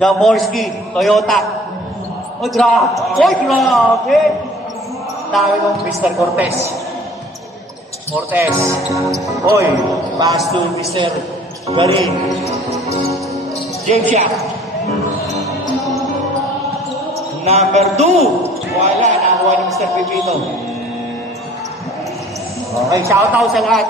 Jaworski, Toyota. Oy, grabe! Oy, grabe! Dami ng Mr. Cortez. Cortez. Oy, pass to Mr. Garin. James Yap. Number 2. Wala, nakuha ni Mr. Pipito. Okay, shoutout sa lahat.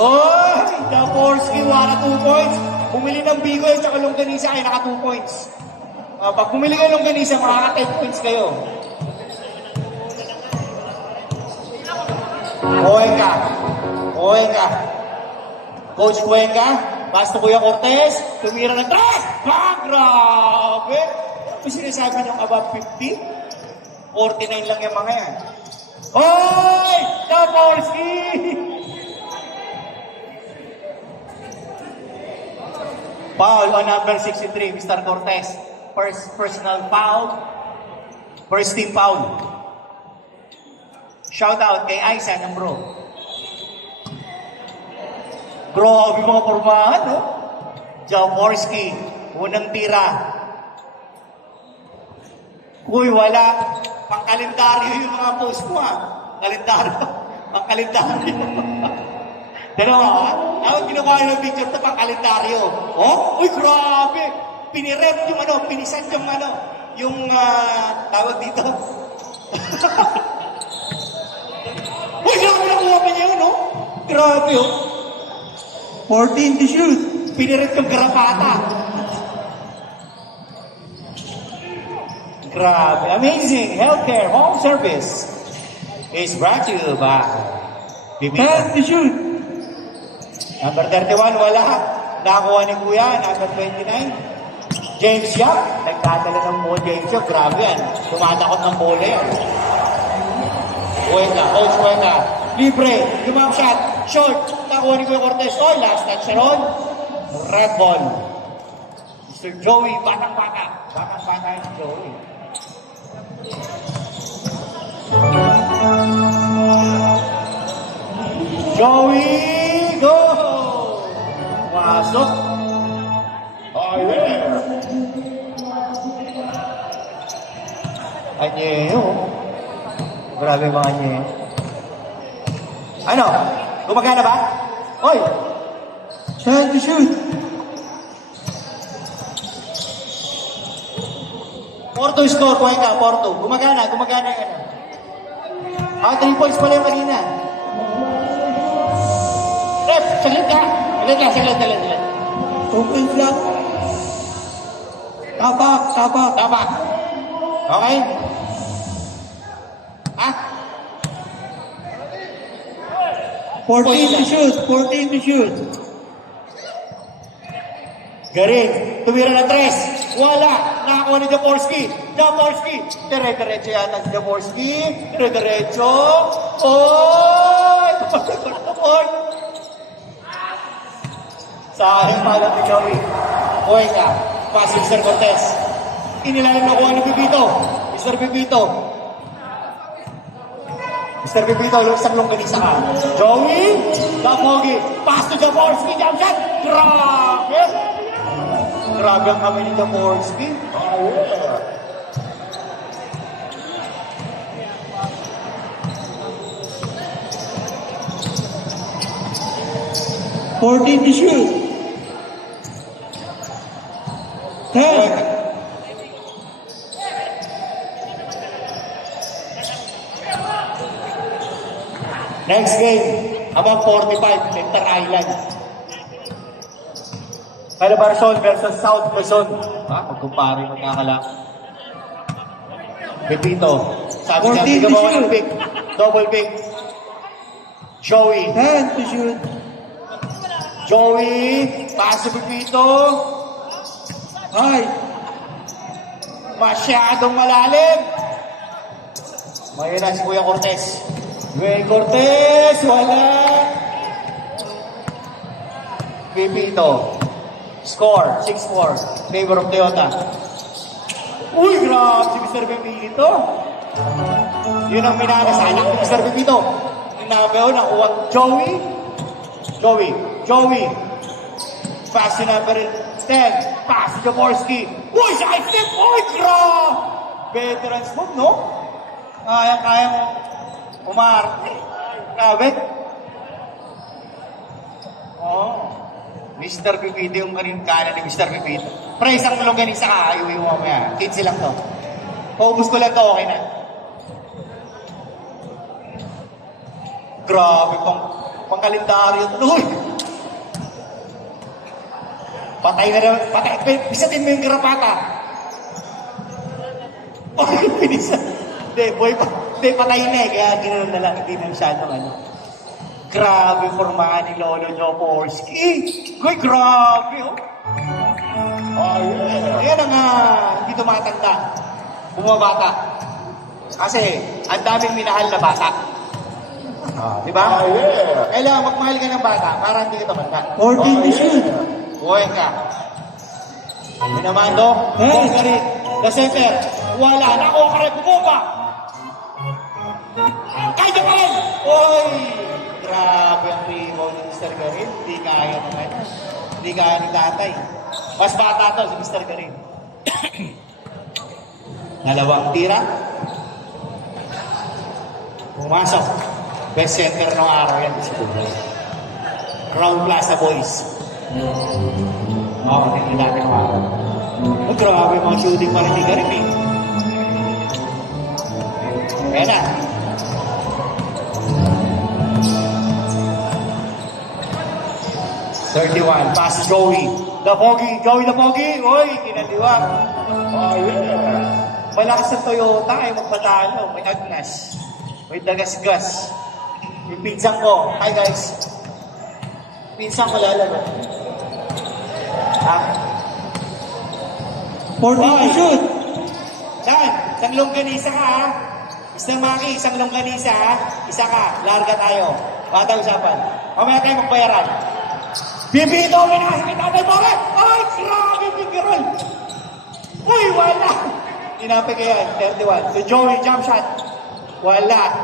Oh, Jaworski, wala 2 points. Bumili ng Bicol at saka Longganisa ay naka 2 points. Pag bumili kayo ng Longganisa, makaka 10 points kayo. Cuenca. Cuenca. Coach Cuenca. Pass to Kuya Cortez. Tumira ng 3. Grabe. May sinasabi niyong above 50? 49 lang yung mga yan. Hoy! Jaworski! Foul on number 63, Mr. Cortez. First personal foul. First team foul. Shout out kay Aisa ng bro. Grabe mga pormahan, no? Jaworski, unang tira. Uy, wala. Pang-kalendaryo yung mga post ko, ha? Kalendaryo. Pang-kalendaryo. Dalawa, ha? Tawag kinukuha yung picture ito pang-kalendaryo. Oh? Uy, grabe! Pinirep yung ano, pinisan yung ano, yung tawag dito. Uy, grabe nakuha pa niya yun, no? Grabe, oh. 14 to shoot. Pinirep yung garapata. Grabe. Amazing Healthcare Home Service is brought to you by Bibita. 10 to shoot. Number 31, wala. Nakuha ni Kuya. Number 29, James Yap. Nagdadala ng ball, James Yap. Grabe yan. Tumatakot ng bola yan. Cuenca, Coach Cuenca. Libre. Lumang shot. Short. Nakuha ni Kuya Cortez. Oh, last touch ron. Red ball. Mr. Joey, batang-bata. Batang-bata yung Joey. Joey, go! Pasok. Oh, yeah. Anyeyo. Grabe mga anyeyo. Ano? Gumagana ba? Oy! 10 to shoot. Porto score, Cuenca, Porto. Gumagana yung ano. 3 points pala yung kanina. Ref, saglit ka. Saglit. 2 points lang. Tapak. Okay? Ha? 14 to shoot. Garin, tumira na 3. Wala. Nakakuha ni Jaworski. Dire-diretso yata si Jaworski. Dire-diretso. Oy! Sayang pala ni Joey. Cuenca. Pass Mr. Cortez. Inilalim na kuha ni Pipito. Mr. Pipito, isang longganisa ka. Joey. Dapogi. Pass to Jaworski. Jump shot. Grabe. Grabe ang kami ni Jaworski. Oh, yeah. $14 to shoot. 10. Next game, abang 45, Center Island. Calabarzon versus South Quezon. Magkumpare magkakalak. Pepito. Sabi niya, hindi ka ba ng pick? Double pick. Joey. 10 to shoot. Joey. Pass to Pepito. Ay. Masyadong malalim. Mayroon si Kuya Cortez. Kuya Cortez, wala. Pepito. Score, 6-4. Favor of Toyota. Uy, grabe si Mr. Pepito. Yun ang minanasanak ni Mr. Pepito. Inabaw, nakuha Joey. Pass to number 10. Pass to Jaworski. Uy, side step! Uy, veterans move, no? Kaya mo umarte. Grabe. Oh. Mr. Pipito yung kanin kanan ni Mr. Pipito. Pre, isang longganisa ka, ayaw mo mamaya. 15 lang to. Paubos ko lang to, okay na. Grabe, pang kalendaryo. Uy! Patay na naman, patay. Pisatin mo yung garapata. Uy, pinisa. Hindi, boy pa. Hindi, patay na eh. Kaya ganoon na lang, hindi na masyadong ano. Grabe formahan ni Lolo Jaworski. Uy, grabe, oh. Ayan ang hindi tumatanda. Bumabata. Kasi, ang daming minahal na bata. Di ba? Kailangan magmahal ka ng bata para hindi ka tumanda. 14 to shoot. Buhay ka. Ano naman, do? Buhay ka rin. The center. Wala. Nakuha ka rin. Bumaba. Kaya pa rin. Uy! Grabe ang rebound ni Mr. Garin. Hindi kaya naman. Hindi kaya ni tatay. Mas bata to si Mr. Garin. Dalawang tira. Pumasok. Best center ng araw yan. Crown Plaza Boys. Hindi natin ng araw. Oh, grabe mga shooting pa rin ni Garin eh. Kaya na. $31. Pass to Joey. The Pogi. Joey the Pogi. Uy, kinaliwa. Malakas sa Toyota ay magpatalo. May agnas. May dagas-gas. Yung pinsang ko. Hi guys. Pinsang ko lalaro. Ha? 14 to shoot. Dan, isang longganisa ka ha. Mr. Maki, isang longganisa ha. Isa ka. Larga tayo. Bata usapan. Mamaya tayo magbayaran. Bibito, minahasip tatay mo rin! Ay, grabe, bigirol! Uy, wala! Tinapay ko yan, 31. So, Joey, jump shot. Wala.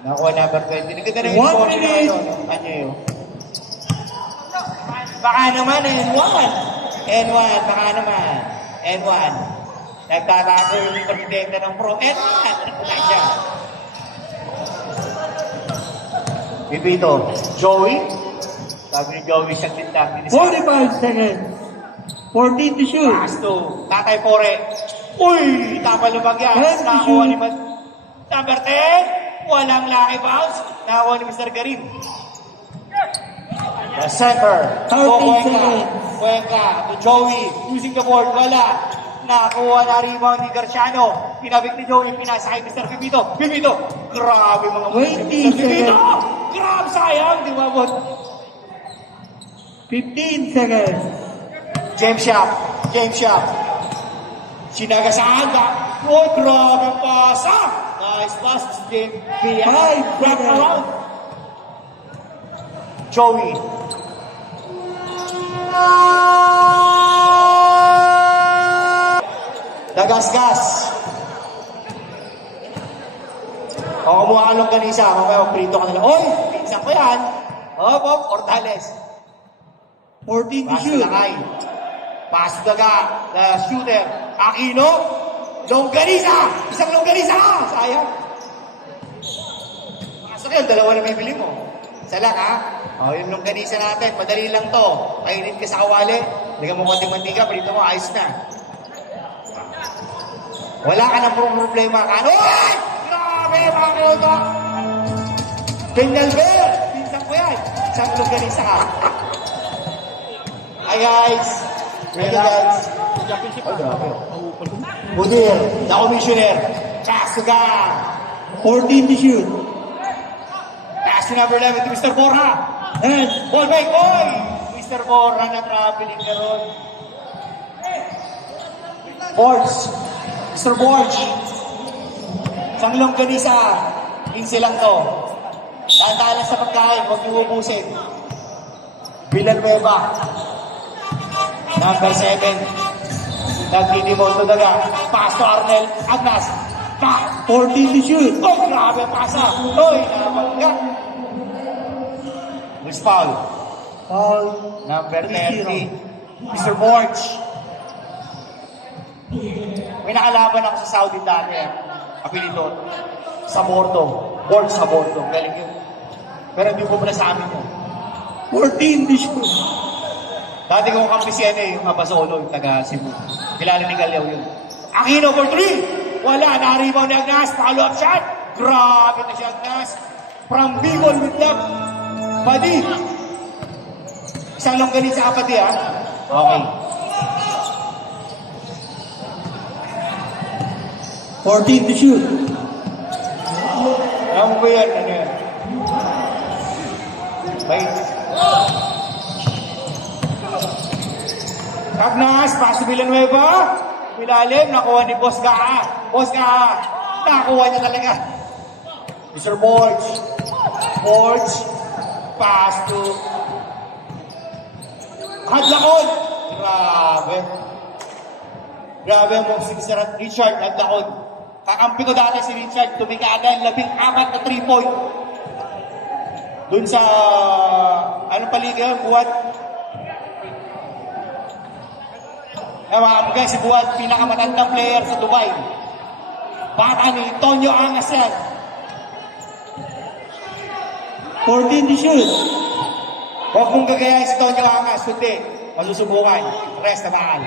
Nakuha number 20. Nagkita na yung 1 minute. Ano yun? Baka naman, N1. N1, baka naman. N1. Nagtatako yung presidente ng pro. N1. Wala siya. Bibito, Joey. Sabi ni Joey, siyang tindak. 45 seconds. 14 to shoot. Pass to Tatay Pore. Uy! Tapal ng bagyan. Yes, Nakakuha shoot. ni Number 10. Walang lucky bounce. Nakakuha ni Mr. Garin. The center. 13 seconds. Cuenca. To Joey. Using the board. Wala. Nakakuha na rebound ni Garciano. Pinabik ni Joey. Pinasa kay Mr. Pipito. Pipito. Grabe mga 20 Mr. Pipito. seconds. Grabe sayang. Di ba mo? 15 seconds. James Shop. Sinagasaan ka. Oh, grabe pasa. Nice pass. James. 5 Wrap seconds. around. Joey. Dagas-gas. O, kumuha ka lang kanisa. Mamaya magprito ka nila. Oy! Pinsan ko yan. Bob. Ordales. 14 to Pass to shoot. Lakay. Pass to Daga. The shooter. Aquino. Longganisa. Isang longganisa. Sayang. Pasok yun. Dalawa na may bili mo. Isa lang ha. O, yung longganisa natin. Madali lang to. Kainit ka sa kawali. Hindi ka mo mantika. Prito mo. Ayos na. Wala ka ng problema. Ano? Ay! Grabe! Mga kaloto. Peñalver. Pinsan ko yan. Isang longganisa ka. Hi guys! Thank you guys! Budir, the commissioner, Kasuga! 14 to shoot. Pass to number 11 to Mr. Borja! And Ball back, boy! Mr. Borja na traveling ka ron. Boards! Mr. Borj! Isang longganisa, 15 lang to. Tandaan sa pagkain, huwag niyo ubusin. Villanueva. Number 7. Nagtitimo to Daga. Pass to Arnel Agnas. Back. 14 to shoot. Oh, grabe pasa. Oy, nabangga. Next foul. Foul. Number 3-0. 30, Mr. Borch. May nakalaban ako sa Saudi dati. Apelyido. Sabordo. Borch Sabordo. Galing yun. Pero hindi ko pala sa amin yun. 14 to shoot. Dati kong kampi si yung Abasolo, yung taga Cebu. Kilala ni Galeao yun. Aquino for 3! Wala, na-rebound ni Agnas. Follow-up shot. Grabe na si Agnas. From Bicol with love. Padi. Isang longganit sa kapati, ha? Okay. 14 to shoot. Alam mo ba yan? Ano yan? Wait. Agnas, pass to Villanueva. Milalim, nakuha ni Boss Gaa. Boss Gaa. Nakuha niya talaga. Mr. Borch. Borch. Pass to Hadlakon. Grabe. Grabe ang mga si Richard Hadlakon. Kakampi ko dati si Richard. Tumikada 14 na 3-point. Doon sa, anong paliga? Buwan. Ewan, guys, si Buwan, pinakamatandang player sa Dubai. Baka ni Tonyo Angas yan. 14 to shoot. Huwag mong gagayahin si Tonyo Angas, kundi masusubukan. Rest na bakal.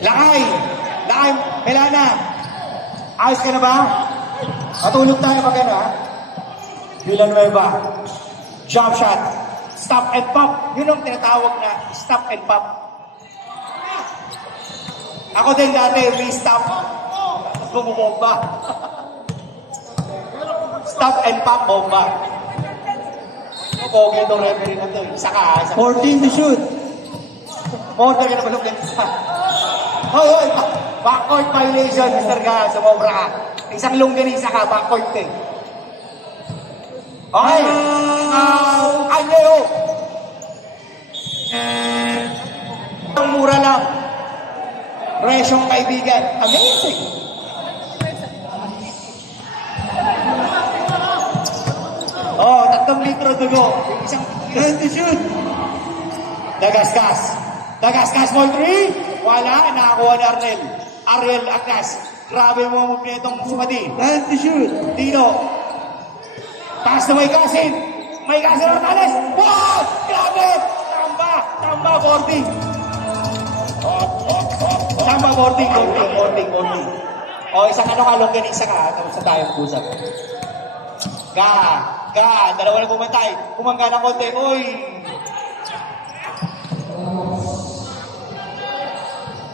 Lakay! Lakay! Melana! Ayos ka na ba? Matulog tayo pag ano, ha? Villanueva. Jump shot. Stop and pop. Yun ang tinatawag na stop and pop. Ako din dati, may stop. Tapos bumubomba. Stop and pop bomba. Pogi itong referee na ito. Isa ka, ha? Isa ka. 14 to shoot. Morder ka na balong ganisa. Hoy, hoy! Backcourt violation, Mr. Ga. Sumobra ka. Isang longganisa ka, backcourt eh. Okay. Anyeo! Ang mura lang. Presyong kaibigan. Amazing! Oh, 3 litro dugo. Yung isang 10 to shoot. Dagaskas. Dagaskas ball 3. Wala. Nakakuha ni Arnel. Ariel Agnas. Grabe mo move nitong sumadi. 10 to shoot. Dino. Pass na may Kasin. May Kasin na talis. Wow! Grabe! Tamba! Tamba boarding. Tamba boarding. Boarding. O, isang ano ka, longganisa ka. Tapos na tayong pusap. Dalawa na bumantay. Kumangga ng konti. Uy!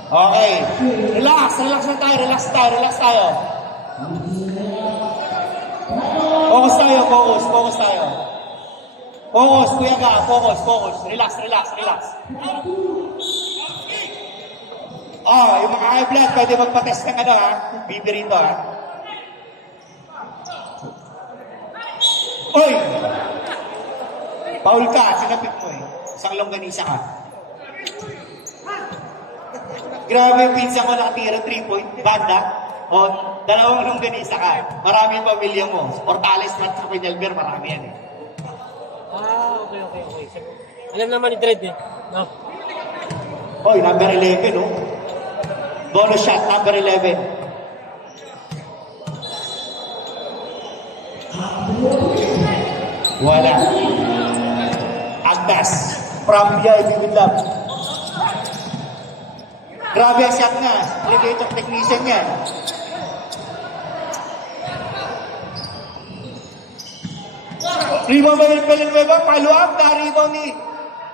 Okay. Relax lang tayo. Focus tayo. Focus, kuya ka. Focus. Relax. Oh, yung mga high blood, pwede magpa-test ng ano, ha? Bibi rito, ha? Uy! Paul ka, sinapit mo eh. Isang longganisa ka. Grabe yung pinsan ko nakatira 3-point, banda. O, 2 longganisa ka. Marami yung pamilya mo. Portales, Mat, sa Peñalver, marami yan eh. Okay. Alam naman ni Dredd eh. No? Hoy, number 11, no? Bonus shot, number 11. Wala. Agnas, from VIP with love. Grabe ang shot nga. Elevator technician yan. Rebound ba yung Villanueva? Follow up na rebound ni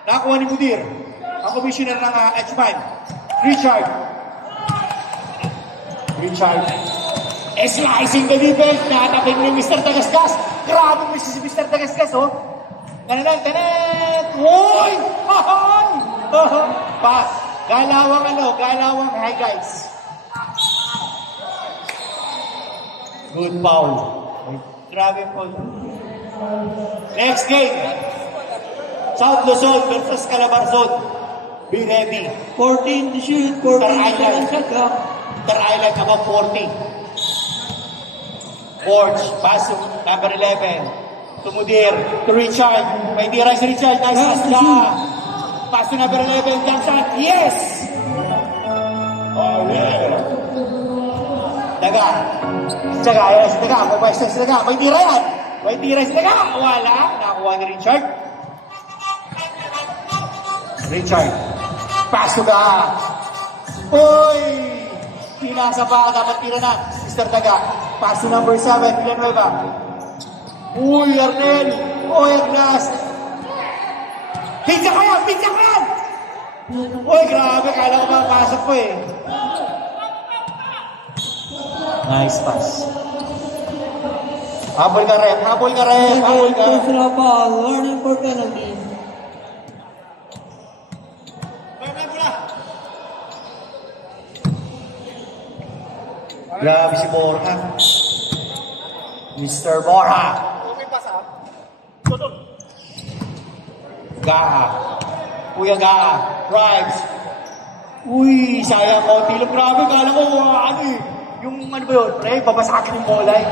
nakakuha ni Budir. Ang commissioner ng H-Man. Richard. Slicing the defense. Nakatapin ni Mr. Tagasgas. Grabe mo si Mr. Tagasgas, oh. Tanan. Uy! Hoy! Pass. Galawang hi guys. Good foul. Grabe foul. Next game. South Luzon versus Calabarzon. Be ready. 14 to shoot. 14 seconds shot clock. Inter Island above 40. Forge, pass to number 11. To Mudir, to Richard. May tira si Richard. Nice Pass pass to ka. shoot. Pass to number 11. Jump shot. Yes! Daga. Daga, yes. Daga. Pupwesto si Daga. May tira yan. May tira si Daga. Wala. Nakakuha ni Richard. Richard. Pass to Daga. Uy! Pinasa pa. Dapat tira na. Mr. Daga. Pass to number 7. Villanueva. Uy, Arnel. Uy, Agnas. Pizza ka yan! Pizza ka yan! Uy, grabe. Kala ko makapasok ko eh. Nice pass. Habol ka rin. Habol ka rin. Habol Second ka. personal foul. Warning for penalty. Grabe si Borja. Mr. Borja. Gaha. Kuya Gaha. Drives. Uy, sayang ko. Tilong grabe. Kala ko, ano eh. Yung ano ba yun? Pre, babasakin yung bola eh.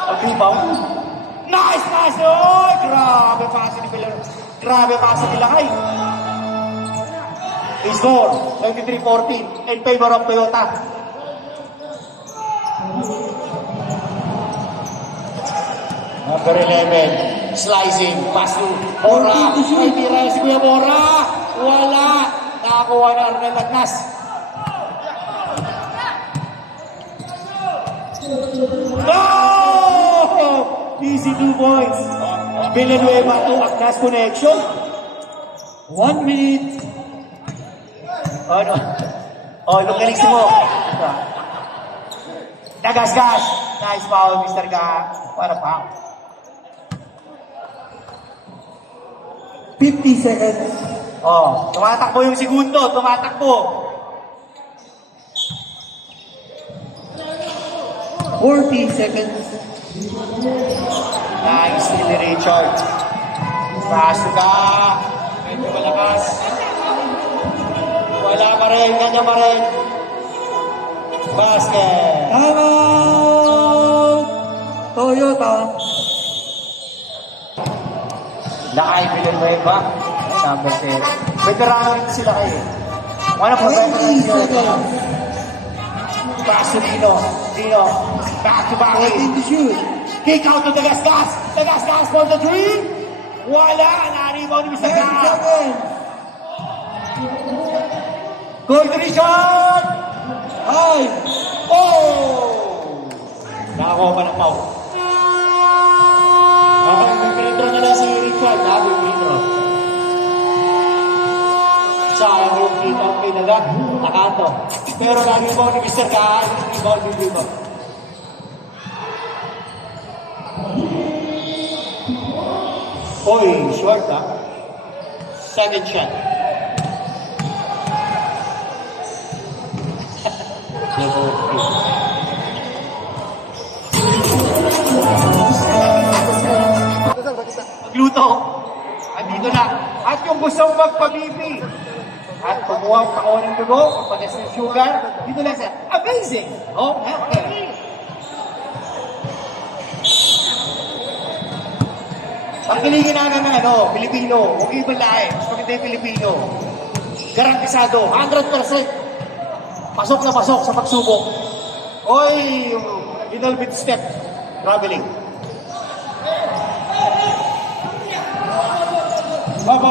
Pag-rebound. Nice pass! Oy! Grabe pass ni Villar. Grabe pass ni Lakay. They score. 23-14 in favor of Toyota. Number 11, slicing, pass to Bora. Ay, tira si Kuya Bora. Wala. Nakakuha na Arnel Agnas. Oh! Easy 2 points. Villanueva to Agnas connection. 1 minute. Ano? Oh, look galing mo. Nagasgas. Nice foul, Mr. Ga. Para pa. 50 seconds. Oh, tumatakbo yung segundo. Tumatakbo. 40 seconds. Nice ni Richard. Pass ka. Medyo malakas. Wala pa rin. Ganyan pa rin. Basket. Time out! Toyota. Lakay Villanueva. Number 10. Veterano rin sila kayo. One of the 20 veterans. seconds. Pass to Dino. Dino. Back to back. 14 to shoot. Kick out to Dagasgas. Dagasgas for the three. Wala. Naribaw ni Mr. 10 Ga. seconds. Goal to Richard. Ay! Oh! Nakakuha pa ng foul. Okay, may pinitro na lang si Richard. Bago yung pinitro. Sayang yung kita ang pinaga. Nakato. Pero naribaw ni Mr. Ga. Naribaw ni Mr. Oy, short ha. Second shot. Magluto. Andito na. At yung gustong magpabibi. At kumuha ang kao ng dugo, pagpagas ng sugar, dito lang sa amazing. Oh, okay. Pagkiligin na ng ano, Pilipino, huwag ibang lahi, mas maganda yung Pilipino. Garantisado, 100%. Pasok na pasok sa pagsubok. Oy, little bit step, traveling. Bap.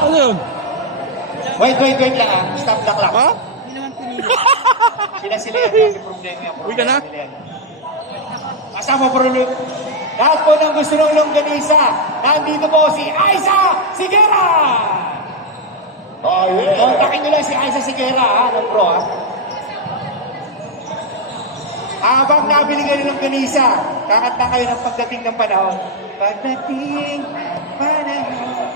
Ano yun? Wait lang ah. Stop lock lang. Ha? Sila yan, may problema yan. Uwi ka na? Kasama problema. Lahat po ng gusto ng longganisa, nandito po si Aiza Sigera! Kontakin nyo lang si Aiza Sigera, ha, ng bro, ha. Habang nabili kayo ng longganisa, kakanta kayo ng pagdating ng panahon. Pagdating panahon.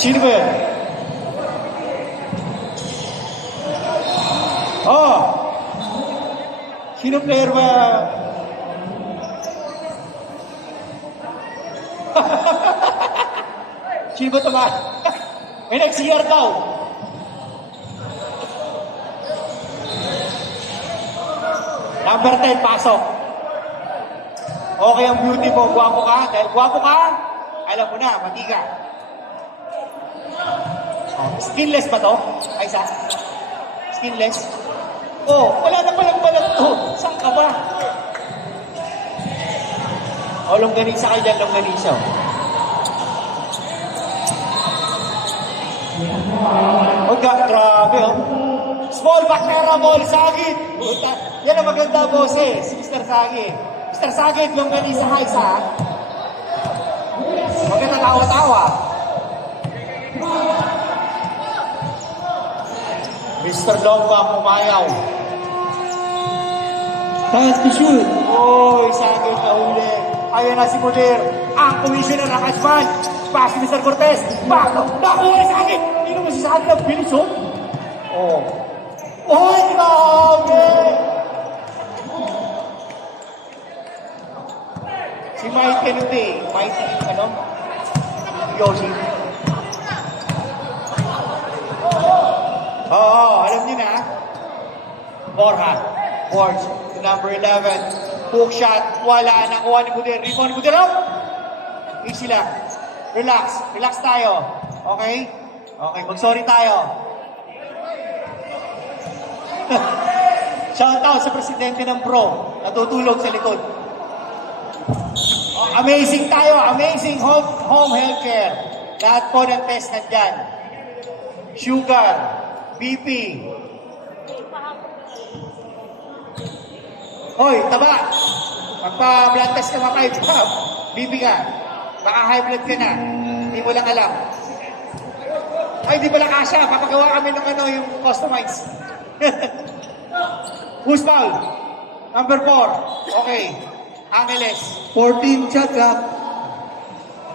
Sino ba yun? Oh! Sino player ba? Sino ba tama? May nag-CR daw. Number 10, pasok. Okay ang beauty mo, gwapo ka. Dahil gwapo ka, alam mo na, mati ka. Oh, skinless ba to? Ay, isa? Skinless? Oh, wala na palang balat to. Saan ka ba? Oh, longganisa kayo dyan, longganisa. Oh, grabe, oh. Small back na Ramon, Sagit. Puta, yan ang maganda boses, Mr. Sagit. Mr. Sagit, longganisa ka isa. Maganda tawa-tawa. Mr. Longba, pumayaw. Pass to shoot. Oy, Sagit na huli. Ayan na si Mudir. Ang commissioner ng Aspan. Pass ni Mr. Cortez. Back. Nakuha si Sagit. Hindi naman si Sagit ang bilis, oh. Oh. Oy, grabe. Si Mike Kenuti. Mike, ano? Yoshi. Oo, alam niyo na. Borja. Forge. Number 11. Hook shot. Wala. Nakuha ni Budir. Rebound ni Budir. Easy lang. Relax. Relax tayo. Okay? Okay. Mag-sorry tayo. Shout out sa presidente ng Pro. Natutulog sa likod. Oh, amazing tayo. Amazing home healthcare. Lahat po ng test nandyan. Sugar. BP. Hoy, taba. Magpa-blood test ka mga BP ka. Baka high blood ka na. Hindi mo lang alam. Ay, di pala kasha. Papagawa kami ng ano, yung customized. Who's foul? Number 4. Okay. Angeles. 14 shot clock.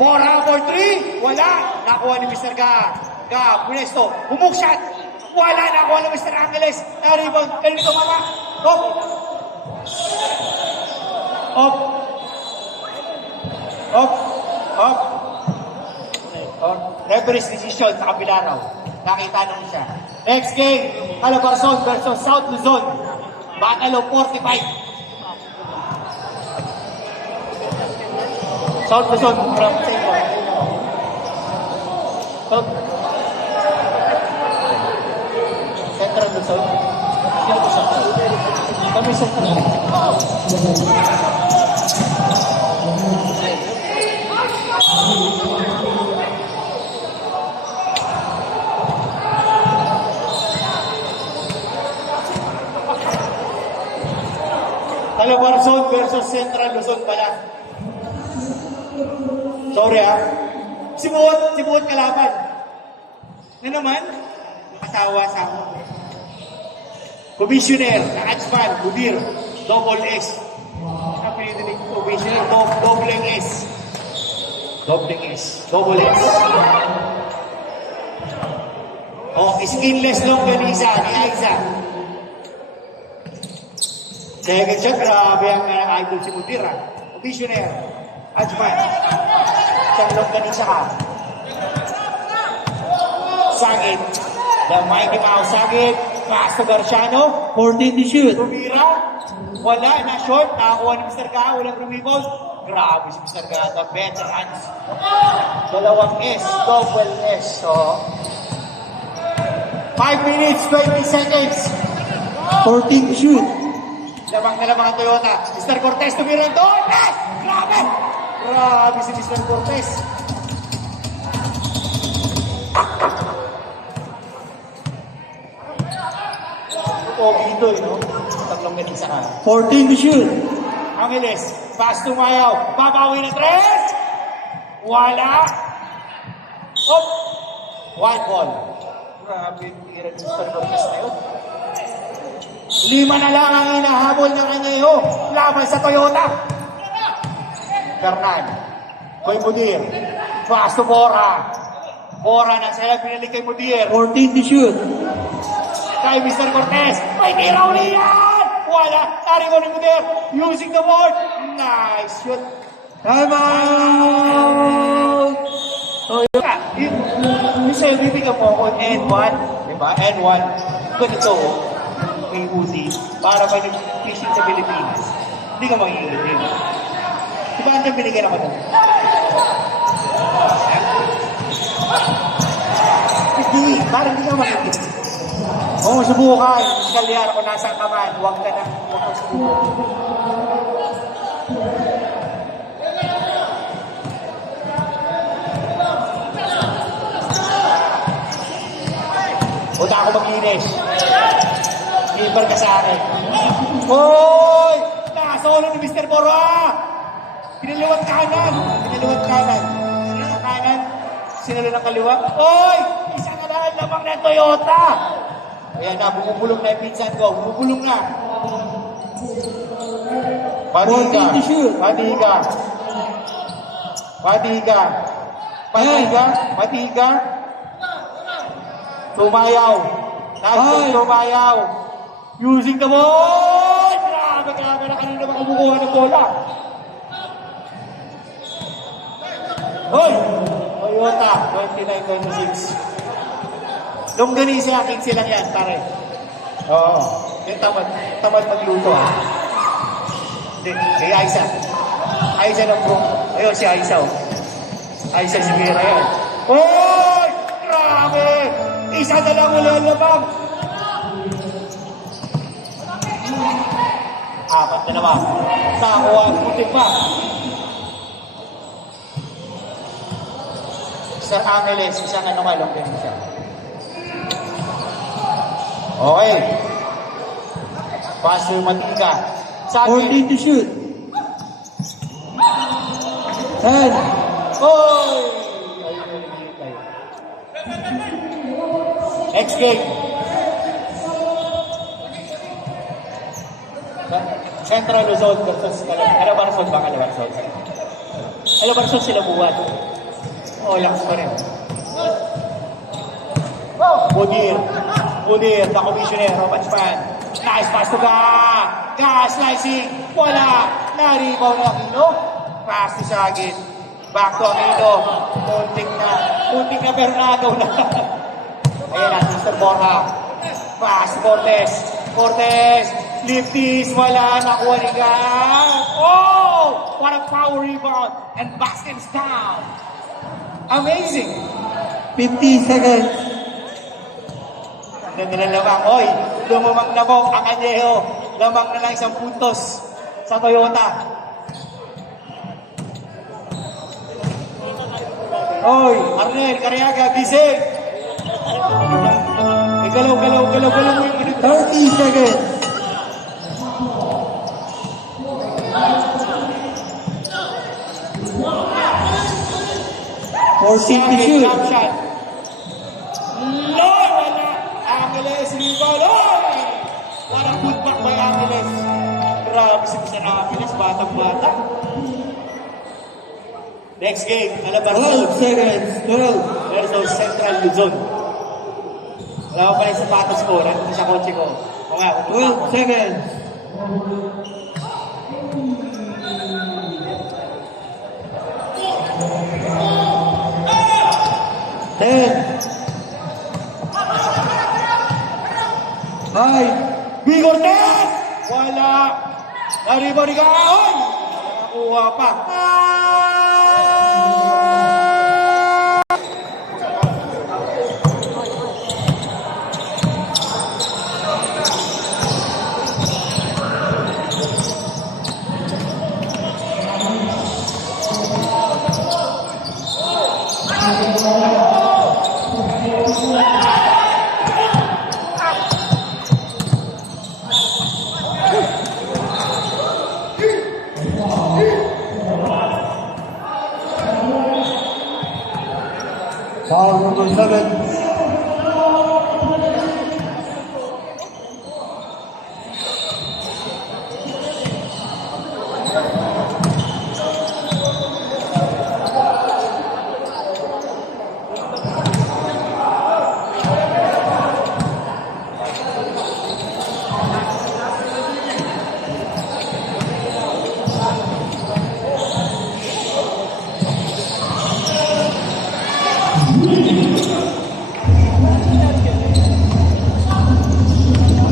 Bora for 3. Wala. Nakuha ni Mr. Punesto. Humuk shot. Wala. Nakuha ni Mr. Angeles. Na-rebound. Kalito mama. Up. Up. Up. Up. Referee's decision sa kabila raw. Nakita nung siya. Next game, Calabarzon versus South Luzon. Battle of 45. South Luzon from Singapore. South Central Luzon. Sino ko Central? Kami Central. Calabarzon versus Central Luzon pala. Sorry Simuot kalaban. Na naman, asawa sa ako. Commissioner, Naachpan, Budir, double S. Ang pinitinig commissioner, double S. Double S. Double S. Oh, skinless longganisa ni Aiza. Second shot, grabe ang idol si Budir. Commissioner, Naachpan. Siyang longganisa ka. Sagit. The Mighty Mouse Sagit. Castro Garciano. 14 to shoot. Tumira. Wala. Na short. Nakakuha ni Mr. Ka. Walang rebound. Grabe si Mr. Ka. The veterans. Dalawang S. Double S. So, 5 minutes, 20 seconds. 14 to shoot. Labang na lamang ang Toyota. Mr. Cortez tumira doon. Grabe. Grabe si Mr. Cortez. Pogi ito, no? Tatlong metis ka. 14 to shoot. Angeles, pass tumayaw. Babawi na 3. Wala. Op. 1 ball. Grabe, tira ni Mr. Cortez na yun. 5 na lang ang inahabol ng Añejo. Laban sa Toyota. Fernan. Koy Budir. Pass to Bora. Bora na sila, pinalik kay Mudier. 14 to shoot. Kay Mr. Cortez. May tira uli yan! Wala. Narinig ni Mudier. Using the board. Nice shoot. Time out! Mr. bibigyan mo ako N1. Diba? N1. Ganito. May Uzi. Para pag fishing sa Pilipinas. Hindi ka mag-iulit. Diba ang binigyan ako doon? Hindi. Parang hindi ka mag-iulit. Oo, subukan. Kalyar kung nasa ka man. Huwag ka na. Huwag ka subukan. Punta ako mag-inis. Keeper ka sa akin. Hoy! Nakasolo ni Mr. Bora! Pinaliwat kanan. Pinaliwat kanan. Sinalo kanan. Sinalo ng kaliwa. Hoy! Isang alahan lamang ng Toyota! Ayan na, bumubulong na yung pinsan ko. Bumubulong na. Padiga. 14 to shoot. Padiga. Padiga. Padiga. Padiga. Tumayaw. Nice tumayaw. Using the ball! Grabe na kanina makabukuha ng bola. Hoy! Toyota, 29-26. Longganisa, aking silang yan, pare. Oo. Yung tamad magluto, ha? Hindi, kay Aiza. Aiza ng bro. Ayun, si Aiza, oh. Aiza si Mira yan. Hoy! Grabe! Isa na lang ulit labang. Apat na naman. Nakuha ang putik pa. Isang Angeles, isang anomalong din siya. Okay. Pastor Matika. Sa akin. 14 to shoot. 10. Hoy! Next game. Central Luzon versus Calabarzon ba? Calabarzon. Calabarzon sila buwan. Oo, lakas pa rin. Mudir. Mudir, the commissioner, Robanspan. Nice pass to Ga slicing. Wala. Na-rebound na Aquino. Pass to Sagit. Back to Aquino. Muntik na Bernardo na. Ayan na, Mr. Borja. Pass, Cortez. Cortez. Lifties, wala. Nakuha ni Gan. Oh! What a power rebound. And basket's down. Amazing. 50 seconds. Ganda na lamang. Oy, lumamang na po ang Añejo. Lamang na lang 1 puntos sa Toyota. Oy, Arnel, Cariaga, gising. Galaw mo yung minute. 30 seconds. Jump shot. Lord, wala. Angeles, rebound. Oy! What a good back by Angeles. Grabe si Mr. Angeles, batang-bata. Next game, 12 Calabarzon seconds. 12. versus Central Luzon. Wala ko pala yung sapatos ko. Nandito sa kotse ko. O nga, 12 seconds. Ten. 9. Bigor Cortez! Wala! Nariba ni Gaon! Nakuha pa. Foul number 7.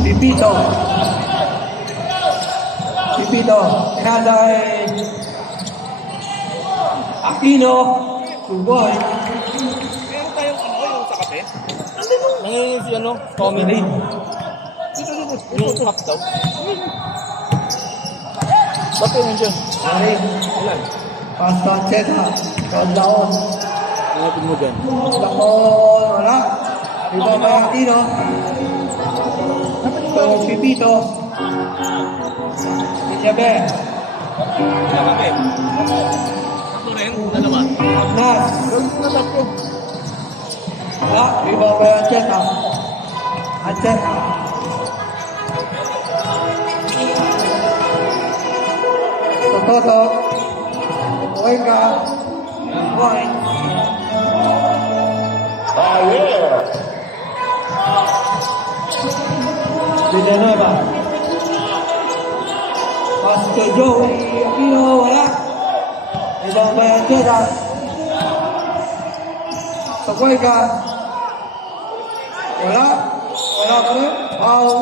Pipito. Pipito. Inasay. Aquino. Suboy. Meron tayong ano, yung sa kape? Nangyayari si ano? Tommy Lee. Yung cup daw. Ba't yun dyan? Ari. Ilan? Pasta Cheta. Kaldaon. Hanapin mo dyan. Lako. Wala. Iba ba yung Aquino? Ito, Pipito. Inyabe. Yung kape? Tatlo rin? Dalawa? Nas. Ah, iba ba yung Cheta? Cheta. Toto. Okay ka. Okay. Villanueva. Pastor Joey Aquino, wala. Ibang bayan Jeda. Sakway ka. Wala. Wala ka rin. Foul.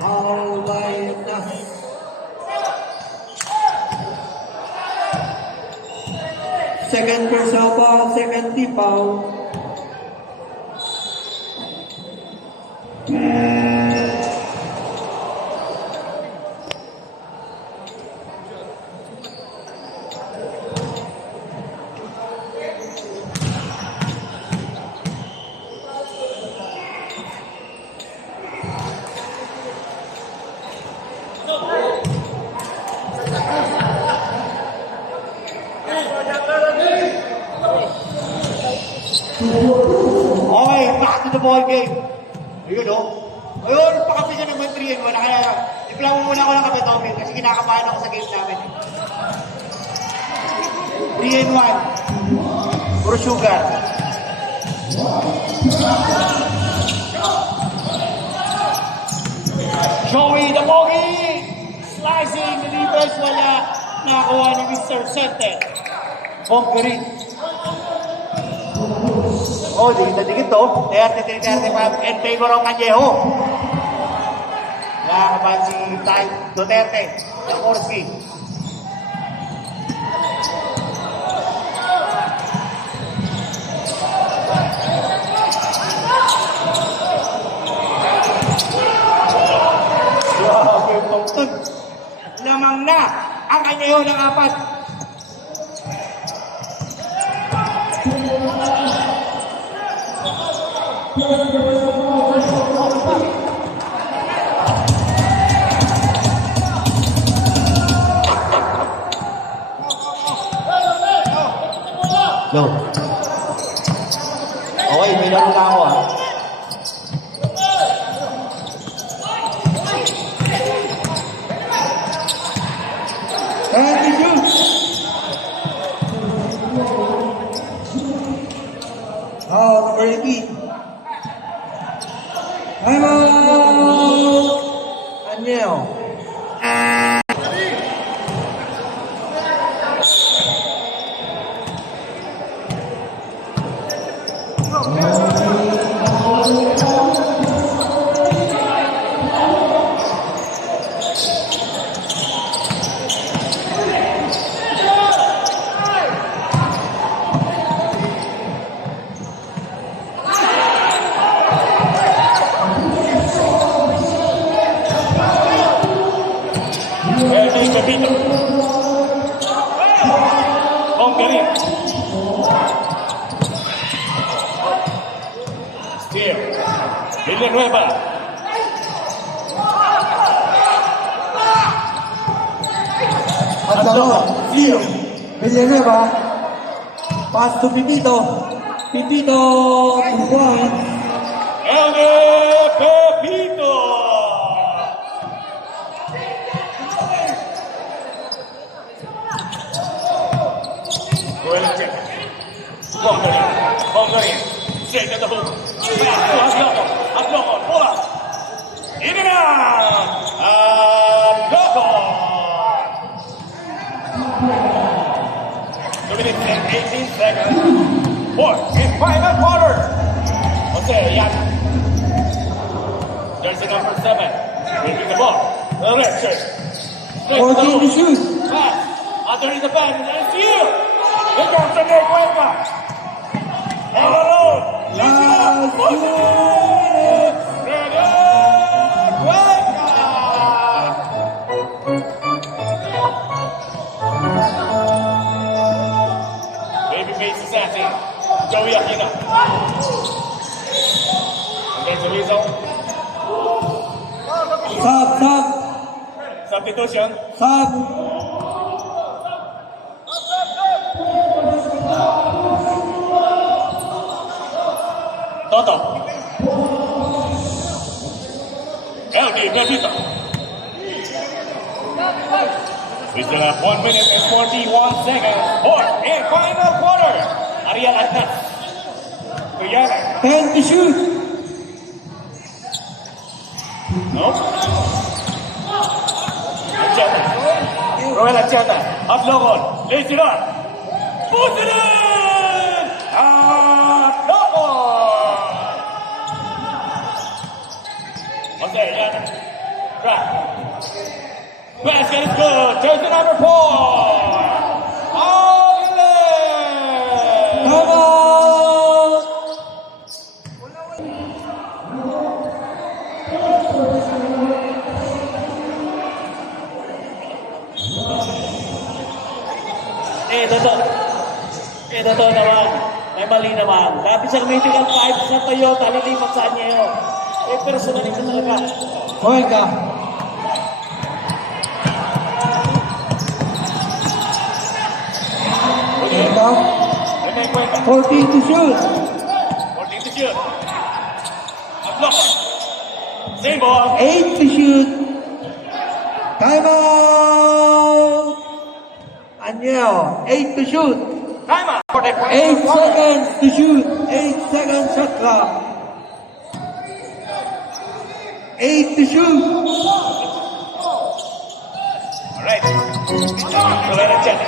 Foul by Nas. Second personal foul, second team foul. Okay, back to the ball game. Ayun, oh. Ayun, pakapi ka naman 3 and 1. Kaya, ipla mo muna ako ng kape, Tommy, kasi kinakabahan ako sa game namin. 3 and 1. Puro sugar. Joey the Pogi! Slicing, delivers, wala. Nakakuha ni Mr. Sente. Conquering. Oh, dikit to. 33-35 in favor of Callejo. Nakakabahan si Tay Duterte. Jaworski. Grabe, Pagtun. Lamang na ang Callejo ng 4. No. Okay, may laro na ako ah. And the number 18. I'm out. Anyel. Pepito. Conquering. Steer. Villanueva. Abdalo. Leo. Villanueva. Pass to Pipito. Pipito. 2 points. Pepito. Conquering. Cerca da boca. Atloko. Bola. In and out. Atloko. 2 minutes and 18 seconds. 4 in final quarter. Jose Ayala. Jersey number 7. Taking the ball. The red shirt. Straight to the 14 to hoop. shoot. Pass. Underneath the band. And it's you. Here comes the Nick Cuenca. All alone. Last 2 minutes. Babyface assassin, Joey Aquino. And there's the result. Sub. Substitution. Sub. Toto. LD Pepito. We still have 1 minute and 41 seconds. Fourth and final quarter. Ariel Adnan. Guyana. 10 to shoot. No. Acheta. Roel Acheta. Up low ball. Lays it on. Puts it in. No ball. Jose Ayala. Track. Basket is good. Jersey number 4. Outlet. Come on. Totoo naman. May mali naman. Sabi sa medical 5 sa Toyota, lilipat saan niya yun. Personal ito talaga. Cuenca. Cuenca. Rene Cuenca. 14 to shoot. 14 to shoot. Up low. Same ball. 8 to shoot. Time out. Anyeo. 8 to shoot. Time out. 8 seconds to shoot. 8 seconds shot clock. 8 to shoot. Alright. Roel Acheta.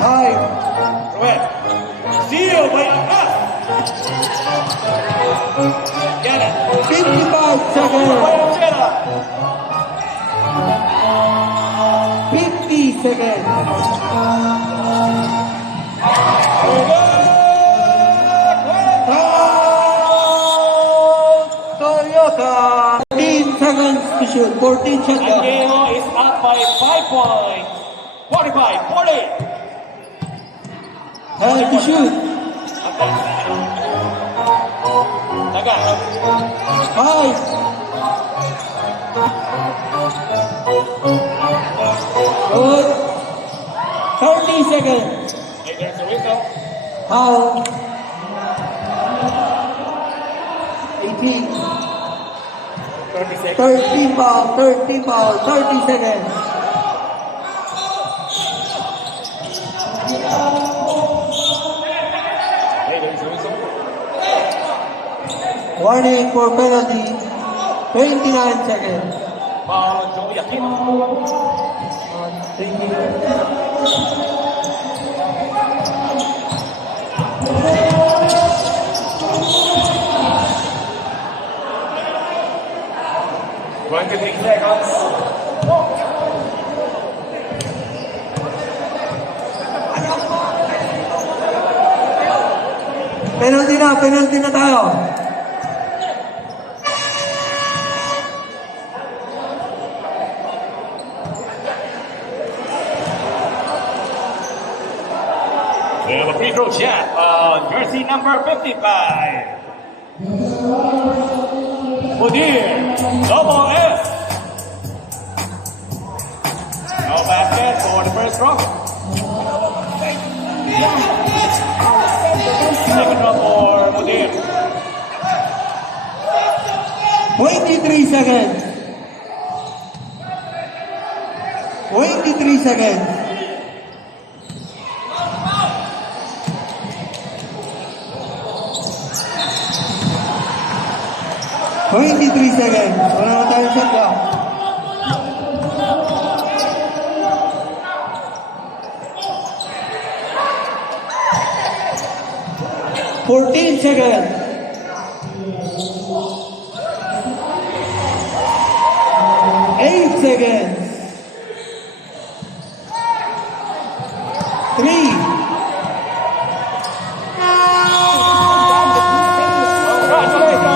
5. Roel. Steal by Akas. Get it. 55 By seconds. Acheta. 50 seconds. Toyota. 14 seconds to shoot. 14 shot clock. Añejo is up by 5 points. 45-40. 12 to shoot. Taga. 5. Good. 30 seconds. Hey, there's the whistle. Foul. 18. 30 seconds. 30 foul. 30 foul. 30 seconds. Hey, there's the whistle. Warning for penalty. 29 seconds. Foul, Joey Aquino. 3 minutes. One to 3 seconds. Penalty na tayo. We have a free throw shot on jersey number 55. Mudir, double S. No basket for the first round. Second round for Mudir. 23 seconds. 23 seconds. Wala na tayong shot clock. 14 seconds. 8 seconds. 3,